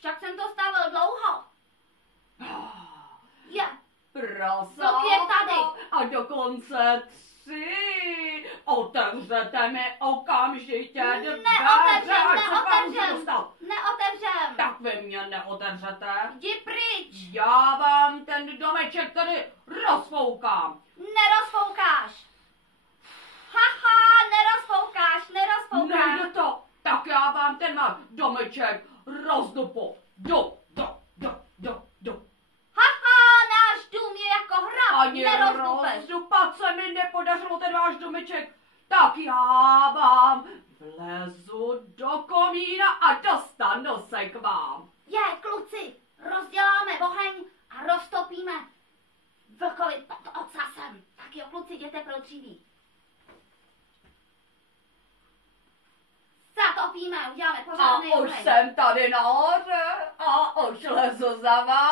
Však jsem to stavil dlouho. Je. Prasátko. Tok je tady. A dokonce 3. Otevřete mi okamžitě Neotevřem. Tak vy mě neotevřete. Jdi pryč. Já vám ten domeček tady rozfoukám. Nerozfoukáš. Haha, nerozfoukáš. Nejde to. Tak já vám ten váš domeček rozdupu. Haha, náš dům je jako hrad. Ani Nerozdupeš. rozdupat se mi nepodařilo ten váš domeček. Tak já vám vlezu do komína a dostanu se k vám. Je, kluci, rozděláme oheň a roztopíme vlkovi pod ocasem. Tak jo, kluci, jděte pro dříví. Zatopíme, uděláme A pořádný už oheň. jsem tady nahoře a už lezu za vámi.